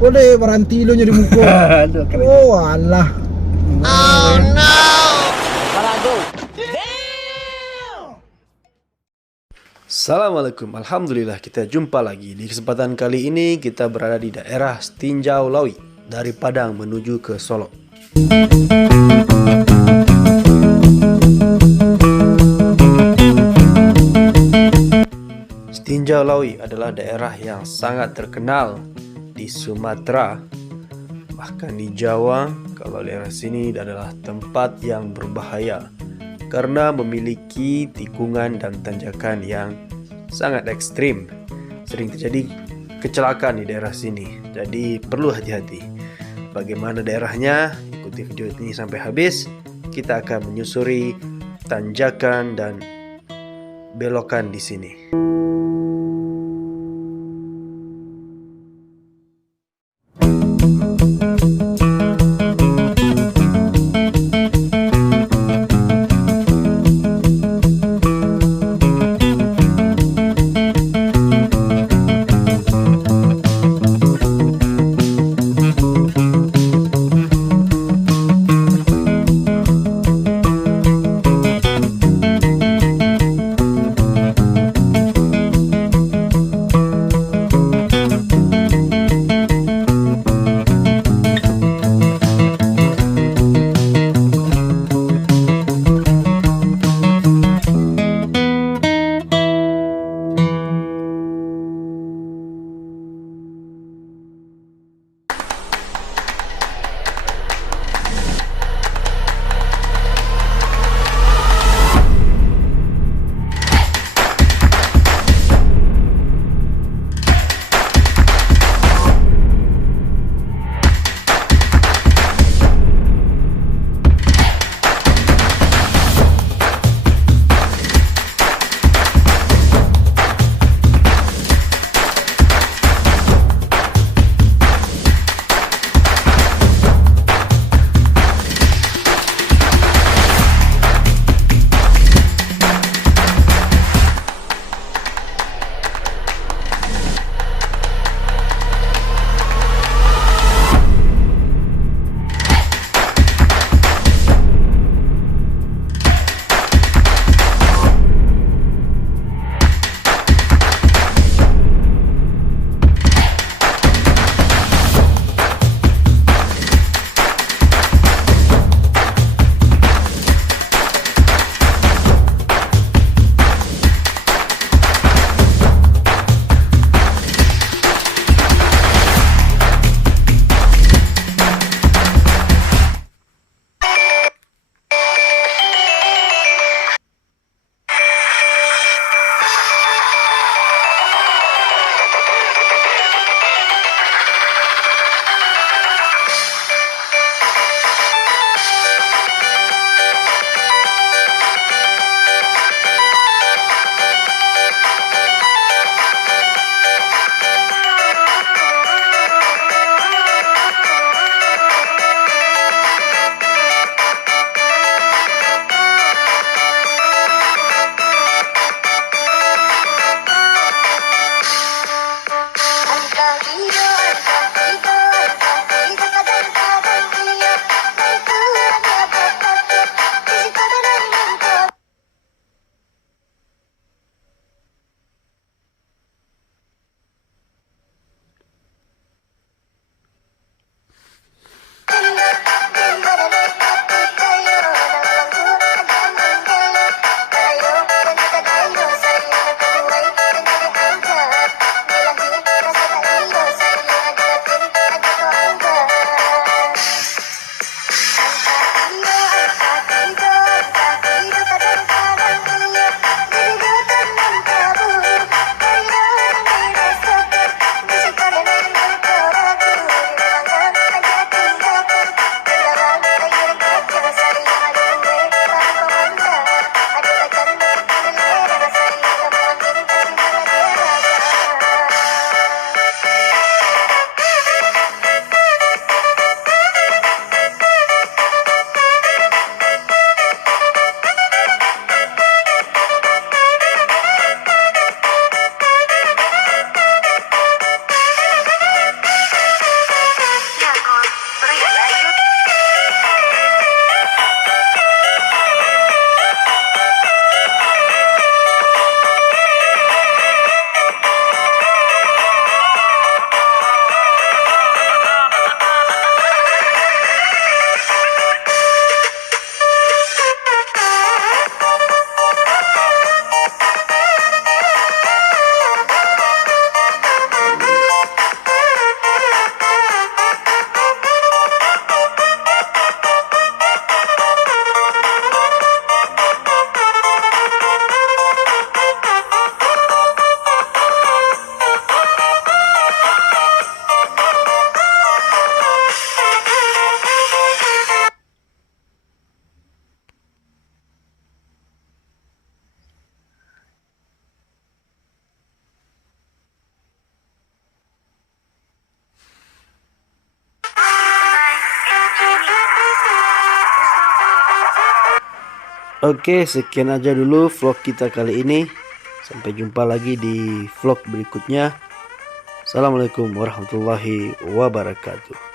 Boleh barantilo nyari muka. Aduh, keren. Oh alah. Assalamualaikum, Alhamdulillah kita jumpa lagi. Di kesempatan kali ini kita berada di daerah Tinjau Lawi, dari Padang menuju ke Solo. Tinjau Lawi adalah daerah yang sangat terkenal di Sumatera, bahkan di Jawa. Kalau daerah sini adalah tempat yang berbahaya karena memiliki tikungan dan tanjakan yang sangat ekstrim. Sering terjadi kecelakaan di daerah sini, jadi perlu hati-hati. Bagaimana daerahnya? Ikuti video ini sampai habis. Kita akan menyusuri tanjakan dan belokan di sini. Oke, sekian aja dulu vlog kita kali ini. Sampai jumpa lagi di vlog berikutnya. Assalamualaikum warahmatullahi wabarakatuh.